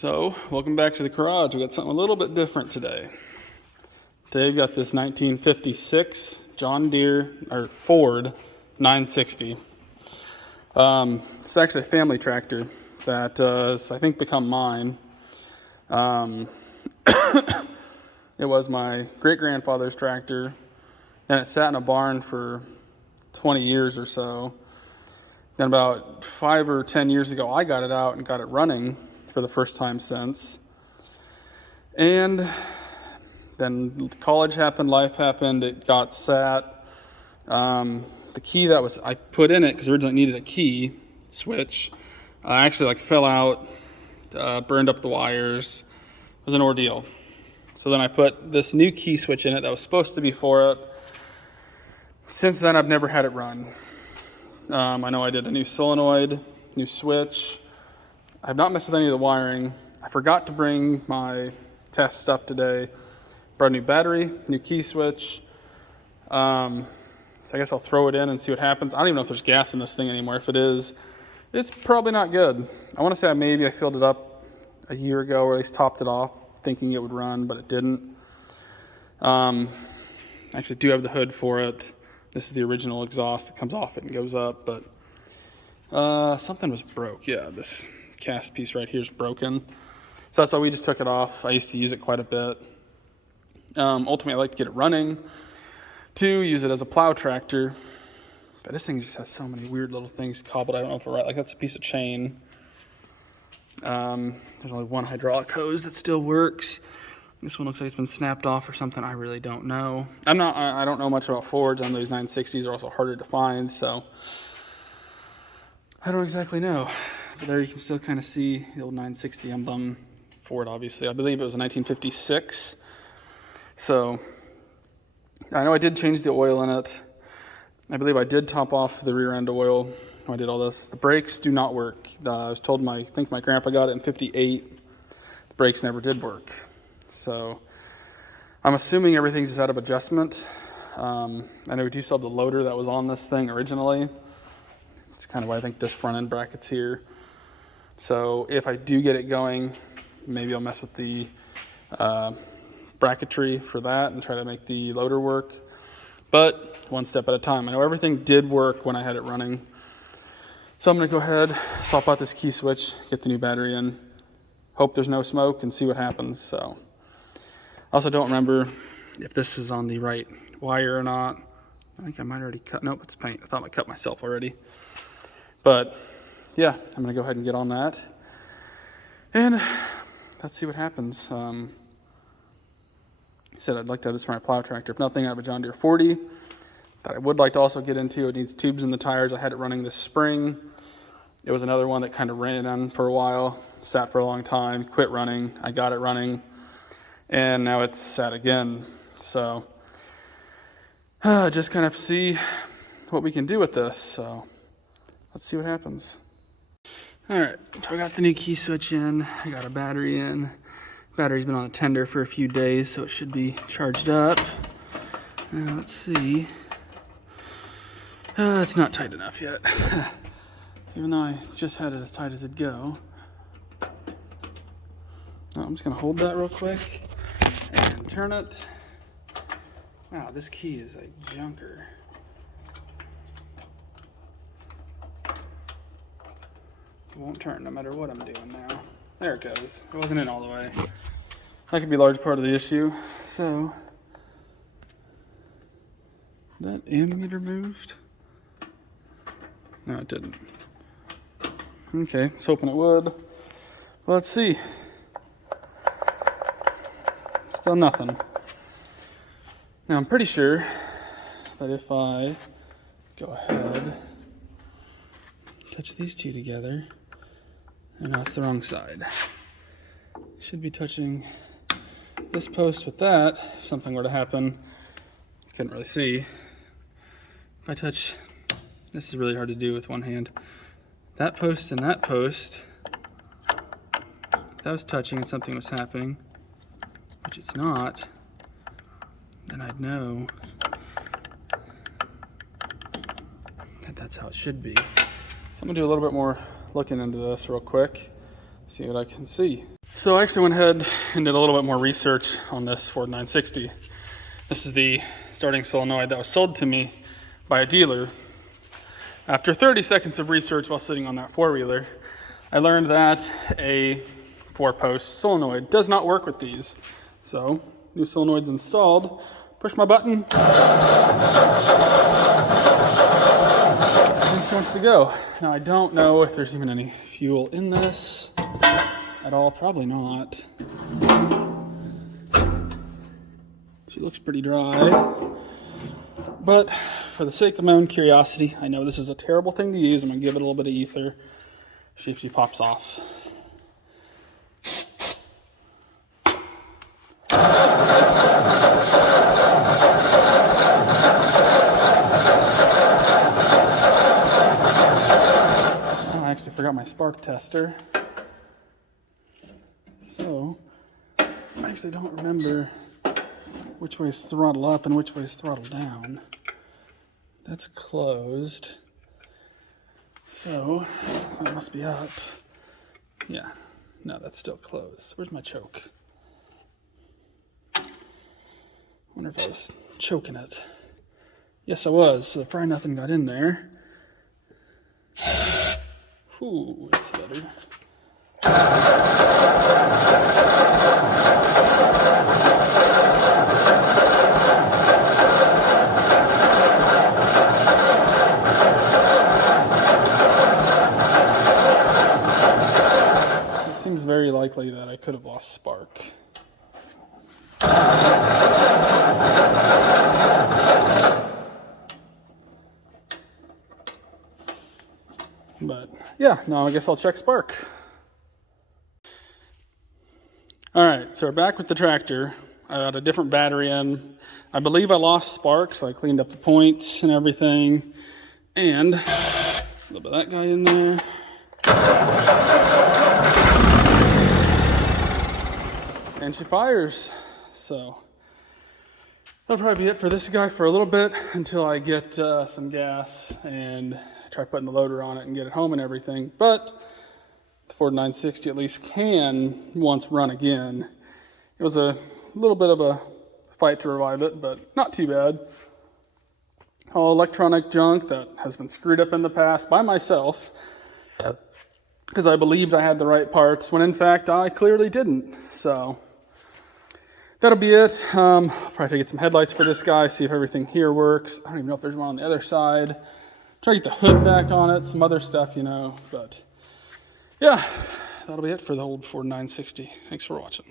So, welcome back to the garage. We got something a little bit different today. Today we've got this 1956 John Deere, or Ford 960. It's actually a family tractor that has, I think, become mine. It was my great-grandfather's tractor, and it sat in a barn for 20 years or so. Then about 5 or 10 years ago, I got it out and got it running for the first time since. And then college happened, life happened, it got sat. The key that I put in it, because originally it needed a key switch, actually fell out, burned up the wires. It was an ordeal. So then I put this new key switch in it that was supposed to be for it. Since then, I've never had it run. I know I did a new solenoid, new switch. I have not messed with any of the wiring. I forgot to bring my test stuff today. Brought a new battery, new key switch. So I guess I'll throw it in and see what happens. I don't even know if there's gas in this thing anymore. If it is, it's probably not good. I want to say maybe I filled it up a year ago, or at least topped it off, thinking it would run, but it didn't. I actually do have the hood for it. This is the original exhaust that comes off it and goes up, but something was broke. Yeah, this cast piece right here is broken. So that's why we just took it off. I used to use it quite a bit. Ultimately, I like to get it running. To use it as a plow tractor. But this thing just has so many weird little things cobbled. I don't know if we're right. Like that's a piece of chain. There's only one hydraulic hose that still works. This one looks like it's been snapped off or something. I really don't know. I don't know much about Fords. I know these 960s are also harder to find, so I don't exactly know. But there you can still kind of see the old 960 emblem. Ford, obviously. I believe it was a 1956. So I know I did change the oil in it. I believe I did top off the rear end oil when I did all this. The brakes do not work. I was told I think my grandpa got it in 58. The brakes never did work. So I'm assuming everything's just out of adjustment. I know we do still have the loader that was on this thing originally. It's kind of why I think this front end bracket's here. So if I do get it going, maybe I'll mess with the bracketry for that and try to make the loader work. But one step at a time. I know everything did work when I had it running. So I'm going to go ahead, swap out this key switch, get the new battery in, hope there's no smoke, and see what happens. So I also don't remember if this is on the right wire or not. I think I might already cut. Nope, it's paint. I thought I cut myself already. But yeah, I'm going to go ahead and get on that. And let's see what happens. I said I'd like to have this for my plow tractor. If nothing, I have a John Deere 40 that I would like to also get into. It needs tubes in the tires. I had it running this spring. It was another one that kind of ran on for a while, sat for a long time, quit running. I got it running, and now it's sat again. So just kind of see what we can do with this. So let's see what happens. All right, so I got the new key switch in. I got a battery in. Battery's been on the tender for a few days, so it should be charged up. Now let's see. It's not tight enough yet. Even though I just had it as tight as it'd go. I'm just gonna hold that real quick and turn it. Wow, this key is a junker. It won't turn no matter what I'm doing now. There it goes. It wasn't in all the way. That could be a large part of the issue. So, that ammeter moved? No, it didn't. Okay, I was hoping it would. Well, let's see. Still nothing. Now, I'm pretty sure that if I go ahead, touch these two together, and that's the wrong side. Should be touching this post with that. If something were to happen, couldn't really see. If I touch, this is really hard to do with one hand. That post and that post, if that was touching and something was happening, which it's not, then I'd know that that's how it should be. So I'm gonna do a little bit more looking into this real quick. see what I can see. So I actually went ahead and did a little bit more research on this Ford 960. This is the starting solenoid that was sold to me by a dealer. After 30 seconds of research while sitting on that four-wheeler, I learned that a 4-post solenoid does not work with these. So, new solenoid's installed. Push my button. And she wants to go. Now I don't know if there's even any fuel in this at all. Probably not. She looks pretty dry. But for the sake of my own curiosity, I know this is a terrible thing to use. I'm going to give it a little bit of ether. See if she pops off. Oh, I actually forgot my spark tester. So, I actually don't remember which way is throttle up and which way is throttle down. That's closed. So, that must be up. Yeah, no, that's still closed. Where's my choke? I wonder if I was choking it. Yes, I was, so probably nothing got in there. Ooh, that's better. Seems very likely that I could have lost spark. But yeah, now I guess I'll check spark. Alright, so we're back with the tractor. I got a different battery in. I believe I lost spark, so I cleaned up the points and everything. And a little bit of that guy in there. And she fires. So that'll probably be it for this guy for a little bit until I get some gas and try putting the loader on it and get it home and everything. But the Ford 960 at least can once run again. It was a little bit of a fight to revive it, but not too bad. All electronic junk that has been screwed up in the past by myself because I believed I had the right parts when in fact I clearly didn't. So that'll be it. Probably get some headlights for this guy, see if everything here works. I don't even know if there's one on the other side. Try to get the hood back on it, some other stuff, you know. But yeah, that'll be it for the old Ford 960. Thanks for watching.